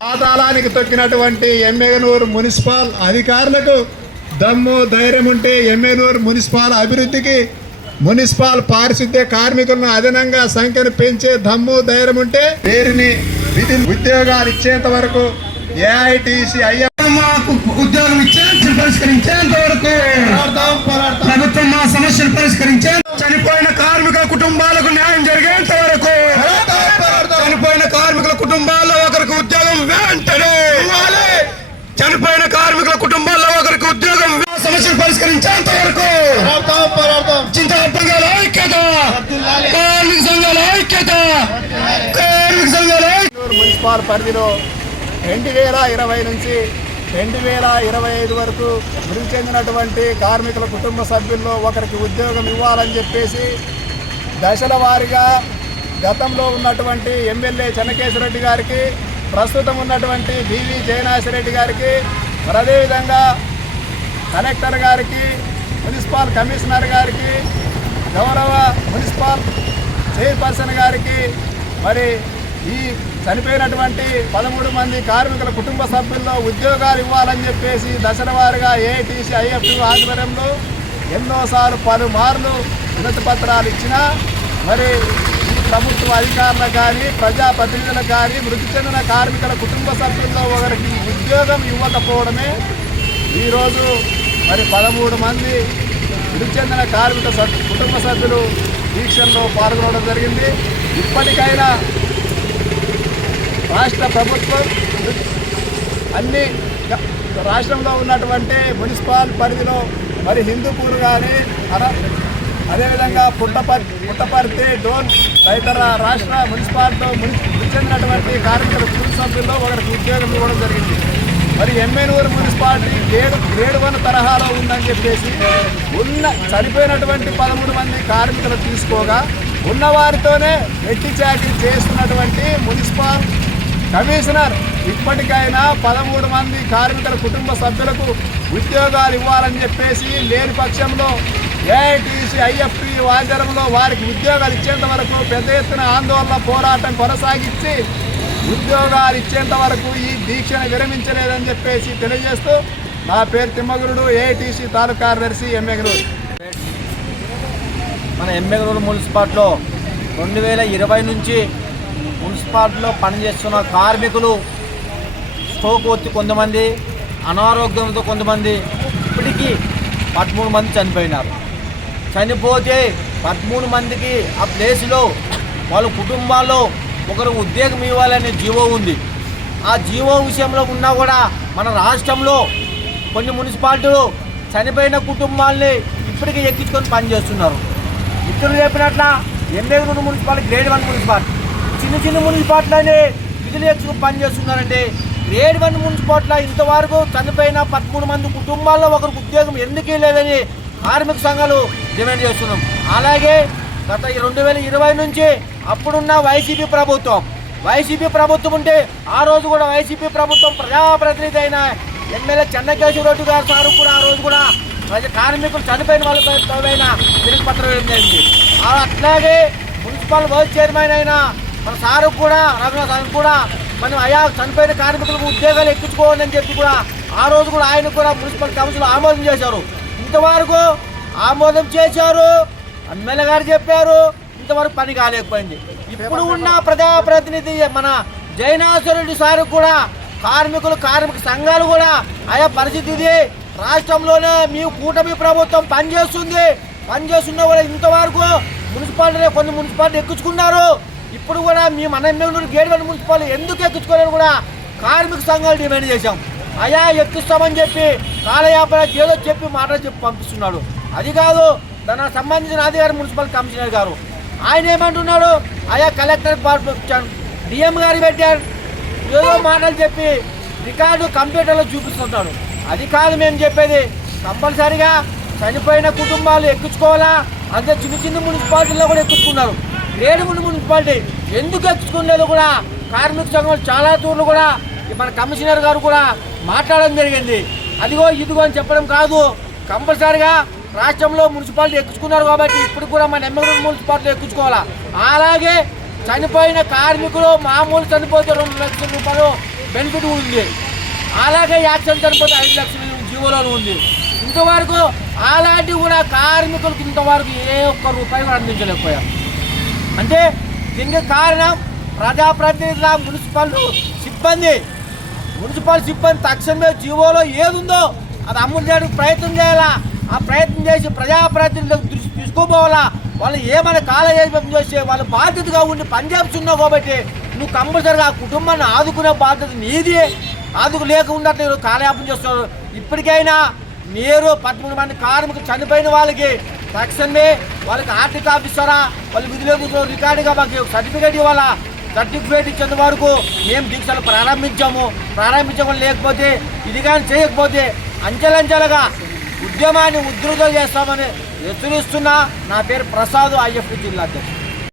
పాతాళానికి తొక్కినటువంటి ఎమ్మెగనూరు మున్సిపల్ అధికారులకు దమ్ము ధైర్యం ఉంటే ఎమ్మెగనూరు మున్సిపల్ అభివృద్ధికి మున్సిపల్ పారిశుద్ధ్య కార్మికులను అదనంగా సంఖ్యను పెంచే దమ్ము ధైర్యం ఉంటే పేరుని విధి ఉద్యోగాలు ఇచ్చేంత వరకు ఏఐటిసి అయ్యా మాకు ఉద్యోగం ఇచ్చేంత పరిష్కరించేంత వరకు కార్మిక సంఘాల ఐక్యత! కార్మిక సంఘాల ఐక్యత ఎమ్మెగనూరు మున్సిపల్ పరిధిలో రెండు వేల ఇరవై నుంచి రెండు వేల ఇరవై ఐదు వరకు మృతి చెందినటువంటి కార్మికుల కుటుంబ సభ్యుల్లో ఒకరికి ఉద్యోగం ఇవ్వాలని చెప్పేసి దశల వారీగా గతంలో ఉన్నటువంటి ఎమ్మెల్యే చెన్నకేశ్వరరెడ్డి గారికి ప్రస్తుతం ఉన్నటువంటి బివి జయనాథరెడ్డి గారికి మరి అదేవిధంగా కలెక్టర్ గారికి మున్సిపల్ కమిషనర్ గారికి గౌరవ మున్సిపల్ చైర్పర్సన్ గారికి మరి ఈ చనిపోయినటువంటి పదమూడు మంది కార్మికుల కుటుంబ సభ్యుల్లో ఉద్యోగాలు ఇవ్వాలని చెప్పేసి దశల వారుగా ఏఐటీసీ ఐఎఫ్టీ ఆధ్వర్యంలో ఎన్నోసార్లు పలుమార్లు వినతి పత్రాలు ఇచ్చినా మరి ఈ ప్రభుత్వ అధికారులకు కానీ ప్రజాప్రతినిధులకు కానీ మృతి చెందిన కార్మికుల కుటుంబ సభ్యుల్లో ఒకరికి ఉద్యోగం ఇవ్వకపోవడమే ఈరోజు మరి పదమూడు మంది వృద్ధి చెందిన కార్మిక కుటుంబ సభ్యులు దీక్షల్లో పాల్గొనడం జరిగింది. ఇప్పటికైనా రాష్ట్ర ప్రభుత్వం అన్ని రాష్ట్రంలో ఉన్నటువంటి మున్సిపాల్ పరిధిలో మరి హిందూపూర్ కానీ అదేవిధంగా పుట్టపర్తి పుట్టపర్తి డోన్ తదితర రాష్ట్ర మున్సిపాలిటీలో చెందినటువంటి కార్మికుల కుటుంబ సభ్యుల్లో ఒకరికి ఉద్యోగం ఇవ్వడం జరిగింది. మరి ఎమ్మెనూరు మున్సిపాలిటీ గ్రేడ్ గ్రేడ్ వన్ తరహాలో ఉందని చెప్పేసి ఉన్న చనిపోయినటువంటి పదమూడు మంది కార్మికులు తీసుకోగా ఉన్నవారితోనే వెట్టి చాకరీ చేస్తున్నటువంటి మున్సిపల్ కమిషనర్ ఇప్పటికైనా పదమూడు మంది కార్మికుల కుటుంబ సభ్యులకు ఉద్యోగాలు ఇవ్వాలని చెప్పేసి లేని పక్షంలో ఏఐటీసీ ఐఎఫ్టీ ఆధ్వర్యంలో వారికి ఉద్యోగాలు ఇచ్చేంత వరకు పెద్ద ఎత్తున ఆందోళన పోరాటం కొనసాగించి ఉద్యోగాలు ఇచ్చేంత వరకు ఈ దీక్షను విరమించలేదని చెప్పేసి తెలియజేస్తూ నా పేరు తిమ్మగురుడు ఏటీసీ తాలూకా కార్యదర్శి ఎమ్మెగరూరు మన ఎమ్మెగరూరు మున్సిపాలిటీలో రెండు వేల ఇరవై నుంచి మున్సిపాలిటీలో పనిచేస్తున్న కార్మికులు స్ట్రోక్ వచ్చి కొంతమంది అనారోగ్యంతో కొంతమంది ఇప్పటికీ పదమూడు మంది చనిపోయినారు. చనిపోతే పదమూడు మందికి ఆ ప్లేస్లో వాళ్ళ కుటుంబాల్లో ఒకరు ఉద్యోగం ఇవ్వాలనే జీవో ఉంది. ఆ జీవో విషయంలో ఉన్నా కూడా మన రాష్ట్రంలో కొన్ని మున్సిపాలిటీలు చనిపోయిన కుటుంబాల్ని ఇప్పటికీ ఎక్కించుకొని పనిచేస్తున్నారు. ఇద్దరు చెప్పినట్ల ఎనభై రెండు మున్సిపాలిటీ గ్రేడ్ వన్ మున్సిపాలిటీ. చిన్న చిన్న మున్సిపాలిటీలోనే విధులు ఎక్కువ పనిచేస్తున్నారంటే గ్రేడ్ వన్ మున్సిపాలిటీలో ఇంతవరకు చనిపోయిన పదమూడు మంది కుటుంబాల్లో ఒకరికి ఉద్యోగం ఎందుకు లేదని కార్మిక సంఘాలు డిమాండ్ చేస్తున్నాం. అలాగే గత రెండు వేల ఇరవై నుంచి అప్పుడున్న వైసీపీ ప్రభుత్వం. వైసీపీ ప్రభుత్వం ఉంటే ఆ రోజు కూడా వైసీపీ ప్రభుత్వం ప్రజాప్రతినిధి అయిన ఎమ్మెల్యే చెన్నకేశ్వరరెడ్డి గారు సారు కూడా ఆ రోజు కూడా ప్రజ కార్మికులు చనిపోయిన వాళ్ళపైన తిరిగి పత్రం వేయడం జరిగింది. అట్లాగే మున్సిపల్ వైస్ చైర్మన్ అయిన మన సారు కూడా రఘునాథ్ సార్ కూడా మనం అయా చనిపోయిన కార్మికులకు ఉద్యోగాలు ఎక్కించుకోవాలని అని చెప్పి కూడా ఆ రోజు కూడా ఆయన కూడా మున్సిపల్ కౌన్సిల్ ఆమోదం చేశారు. ఇంతవరకు ఆమోదం చేశారు. ఎమ్మెల్యే గారు చెప్పారు ఇంతవరకు పని కాలేకపోయింది. ఇప్పుడు ఉన్న ప్రజాప్రతినిధి మన జైనాశ్వరుడి సారు కూడా కార్మికులు కార్మిక సంఘాలు కూడా ఆయా పరిస్థితి ఇది. రాష్ట్రంలోనే మీ కూటమి ప్రభుత్వం పనిచేస్తుంది. పనిచేస్తున్న కూడా ఇంతవరకు మున్సిపాలిటీ కొన్ని మున్సిపాలిటీ ఎక్కించుకున్నారు. ఇప్పుడు కూడా మేము మన ఎమ్మెల్యేలు గేట్ మున్సిపాలిటీ ఎందుకు ఎక్కించుకోలేరు కూడా కార్మిక సంఘాలు డిమాండ్ చేశాం. అయా ఎక్కిస్తామని చెప్పి కాలయాపన ఏదో చెప్పి మాటలు చెప్పి పంపిస్తున్నాడు. అది కాదు దానికి సంబంధించిన అధికారి మున్సిపల్ కమిషనర్ గారు. ఆయన ఏమంటున్నాడు? ఆయా కలెక్టర్ డిఎం గారు పెట్టారు. ఏదో మాటలు చెప్పి రికార్డు కంప్యూటర్లో చూపిస్తున్నాడు అది కాదు మేము చెప్పేది. కంపల్సరిగా చనిపోయిన కుటుంబాలు ఎక్కించుకోవాలా? అంతే చిన్న చిన్న మున్సిపాలిటీలో కూడా ఎక్కించుకున్నారు. గ్రేడ్ మున్ మున్సిపాలిటీ ఎందుకు ఎక్కించుకునేది కూడా కార్మిక సంఘం చాలా తూర్లు కూడా మన కమిషనర్ గారు కూడా మాట్లాడడం జరిగింది. అదిగో ఇదిగో అని చెప్పడం కాదు. కంపల్సరిగా రాష్ట్రంలో మున్సిపాలిటీ ఎక్కించుకున్నారు కాబట్టి ఇప్పుడు కూడా మన ఎమ్మెల్యే మున్సిపాలిటీ ఎక్కించుకోవాలా? అలాగే చనిపోయిన కార్మికులు మామూలు చనిపోతే రెండు లక్షల రూపాయలు బెనిఫిట్ ఉంది. అలాగే యాక్సిడెంట్ చనిపోతే ఐదు లక్షల జీవోలో ఉంది. ఇంతవరకు అలాంటివి కూడా కార్మికులకు ఇంతవరకు ఏ ఒక్క రూపాయి కూడా అందించలేకపోయారు అంటే దీనికి కారణం ప్రజాప్రతినిధుల మున్సిపల్ సిబ్బంది. మున్సిపల్ సిబ్బంది తక్షణమే జీవోలో ఏది ఉందో అది అమలు చేయడానికి ప్రయత్నం చేయాలా? ఆ ప్రయత్నం చేసి ప్రజాప్రతినిధులకు దృష్టి తీసుకోపోవాలా? వాళ్ళు ఏమైనా కాలయాపం చేస్తే వాళ్ళు బాధ్యతగా ఉండి పనిచేస్తున్నావు కాబట్టి నువ్వు కంపల్సరిగా ఆ కుటుంబాన్ని ఆదుకునే బాధ్యత నీది. ఆదుకు లేకుండా నువ్వు కాలయాపం చేస్తున్నారు ఇప్పటికైనా మీరు పదమూడు మంది కార్మికులు చనిపోయిన వాళ్ళకి తక్షణమే వాళ్ళకి ఆర్థిక ఆఫీసరా వాళ్ళు విధులకు రికార్డుగా మాకు సర్టిఫికేట్ ఇవ్వాలా? సర్టిఫికేట్ ఇచ్చేంత వరకు మేము దీక్షలు ప్రారంభించాము. ప్రారంభించడం లేకపోతే ఇది కానీ చేయకపోతే అంచెలంచెలుగా ఉద్యమాన్ని ఉధృతం చేస్తామని హెచ్చరిస్తున్నా నా పేరు ప్రసాద్ ఐఎఫ్టీ జిల్లా అధ్యక్షుడు.